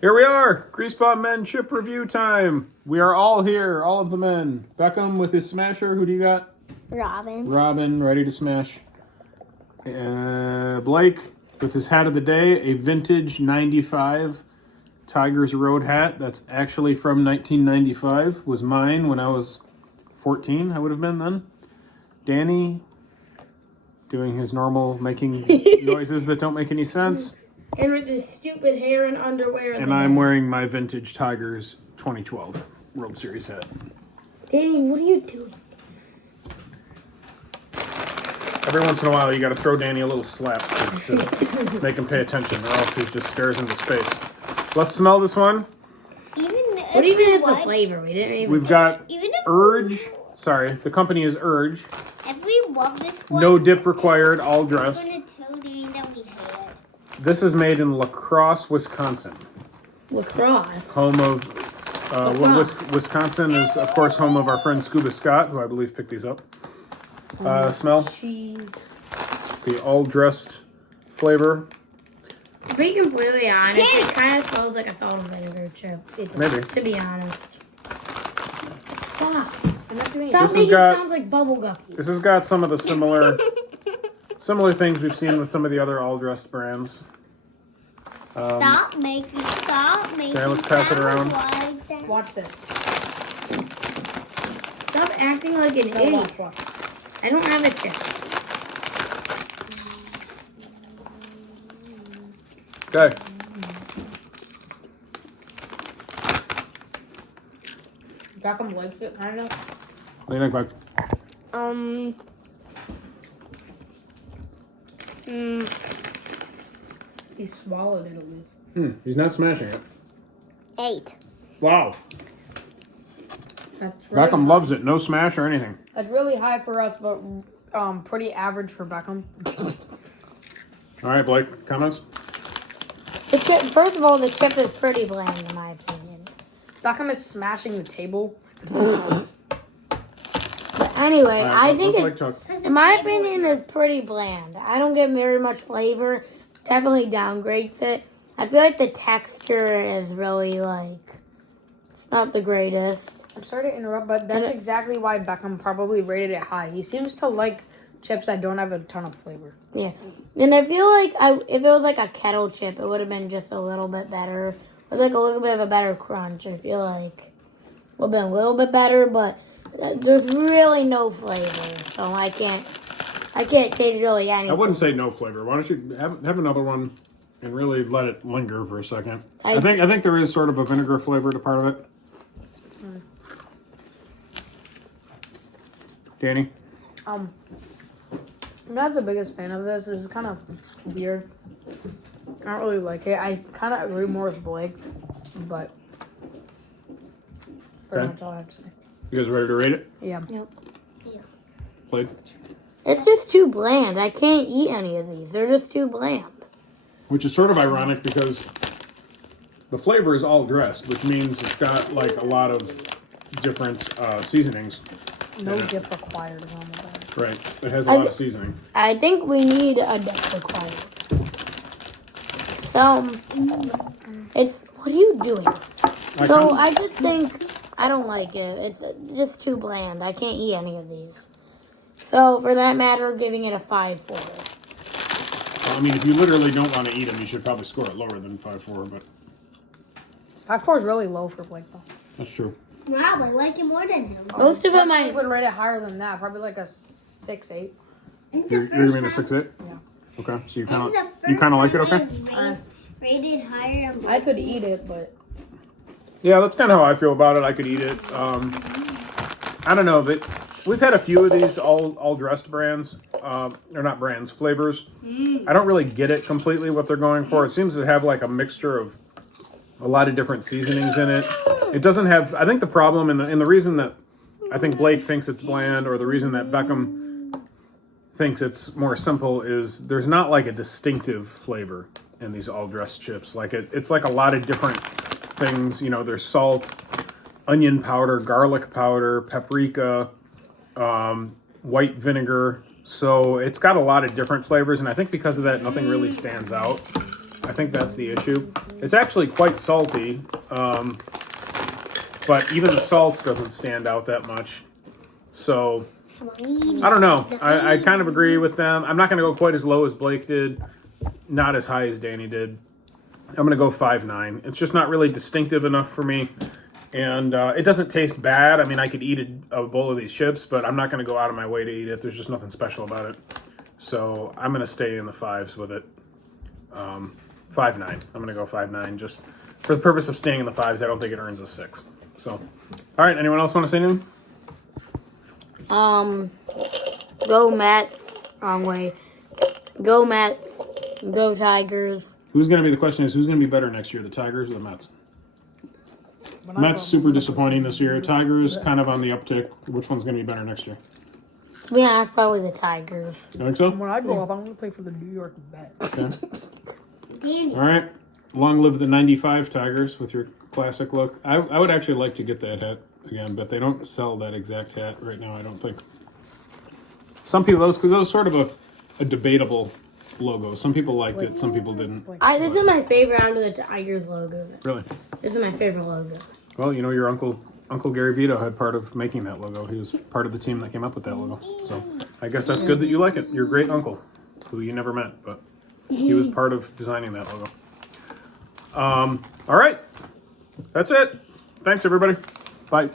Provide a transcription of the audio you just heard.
Here we are, Griesbaum men chip review time. We are all here, all of the men. Beckham with his smasher. Who do you got? Robin. Robin, ready to smash. Blake with his hat of the day, a vintage 95 Tigers Road hat. That's actually from 1995. Was mine when I was 14, I would have been then. Danny doing his normal making noises that don't make any sense. And with his stupid hair and underwear. And I'm wearing my vintage Tigers 2012 World Series hat. Danny, what are you doing? Every once in a while, you got to throw Danny a little slap to make him pay attention, or else he just stares into space. Let's smell this one. What even is the flavor? We didn't even. We've got Urge. Sorry, the company is Urge. If we love this one, No dip required, all dressed. we're going to tell Danny that we hate it. This is made in La Crosse, Wisconsin. Lacrosse. Home of Wisconsin is, of course, home of our friend Scuba Scott, who I believe picked these up. Smell Cheese. the all dressed flavor. To be completely honest, it kind of smells like a salt and vinegar chip. Maybe. To be honest. Stop. I'm not doing This Stop making has got- sounds like bubble guppies. This has got some of the similar things we've seen with some of the other all dressed brands. Stop making Okay, let's pass it sounds around. like that. Watch this. Stop acting like an idiot. I don't have a chip. Okay. Beckham likes it, kind of. What do you think, Mike? He swallowed it at least. He's not smashing it. 8. Wow. That's really Beckham loves it. No smash or anything. That's really high for us, but pretty average for Beckham. All right, Blake. Comments? The chip. First of all, the chip is pretty bland in my opinion. Beckham is smashing the table. But anyway, All right, I let think Blake it's, talk. in my opinion, it's pretty bland. I don't get very much flavor. Definitely downgrades it. I feel like the texture is really it's not the greatest. I'm sorry to interrupt, but that's exactly why Beckham probably rated it high. He seems to like chips that don't have a ton of flavor. Yeah, and I feel like if it was like a kettle chip, it would have been just a little bit better. With like a little bit of a better crunch, I feel like would have been a little bit better, but there's really no flavor, so I can't taste really anything. I wouldn't say no flavor. Why don't you have another one and really let it linger for a second? I think there is sort of a vinegar flavor to part of it. Danny? I'm not the biggest fan of this. This is kind of weird. I don't really like it. I kind of agree more with Blake, but pretty Okay. much all I have to say. You guys ready to rate it? Yeah. Yep. Blake? It's just too bland. I can't eat any of these. They're just too bland. Which is sort of ironic because the flavor is all dressed, which means it's got like a lot of different seasonings. No Yeah. dip required is on the bag. Right. It has a lot of seasoning. I think we need a dip required. So, what are you doing? So, I just think, I don't like it. It's just too bland. I can't eat any of these. So, for that matter, giving it a 5-4. I mean, if you literally don't want to eat them, you should probably score it lower than 5-4, but 5-4 is really low for Blake, though. that's true. Wow, I like it more than him. Most of them I I... would rate it higher than that. Probably like a 6-8. You're giving it a 6-8? Yeah. Okay, so you kind of like it, okay? Rated higher than I could eat it, but Yeah, that's kind of how I feel about it. I could eat it. I don't know, but we've had a few of these all dressed brands, or not brands, flavors. I don't really get it completely what they're going for. It seems to have like a mixture of a lot of different seasonings in it. It doesn't have. I think the problem and the reason that I think Blake thinks it's bland, or the reason that Beckham thinks it's more simple, is there's not like a distinctive flavor in these all dressed chips. Like it's like a lot of different things. You know, there's salt, onion powder, garlic powder, paprika, white vinegar. So it's got a lot of different flavors, and I think because of that, nothing really stands out. I think that's the issue. It's actually quite salty, but even the salt doesn't stand out that much. So, I don't know. I kind of agree with them. I'm not going to go quite as low as Blake did, not as high as Danny did. I'm going to go 5.9. It's just not really distinctive enough for me. And it doesn't taste bad. I mean, I could eat a bowl of these chips, but I'm not going to go out of my way to eat it. There's just nothing special about it. So I'm going to stay in the 5s with it. 5.9. I'm going to go 5.9 just for the purpose of staying in the 5s. I don't think it earns a 6. So, all right. Anyone else want to say anything? Go Mets. Wrong way. Go Mets. Go Tigers. Who's going to be, the question is, who's going to be better next year, the Tigers or the Mets? Mets super disappointing this year. Tigers kind of on the uptick. Which one's going to be better next year? Yeah, probably the Tigers. You think so? When I grow up, I'm going to play for the New York Mets. Okay. All right. Long live the 95 Tigers with your classic look. I would actually like to get that hat again, but they don't sell that exact hat right now, I don't think. Some people, because that was sort of a debatable logo. Some people liked it, some people didn't. This is my favorite out of the Tigers logo. Really? This is my favorite logo. Well, you know, your Uncle Gary Vito had part of making that logo. He was part of the team that came up with that logo. So I guess that's good that you like it. Your great uncle, who you never met, but he was part of designing that logo. All right. That's it. Thanks, everybody. Bye.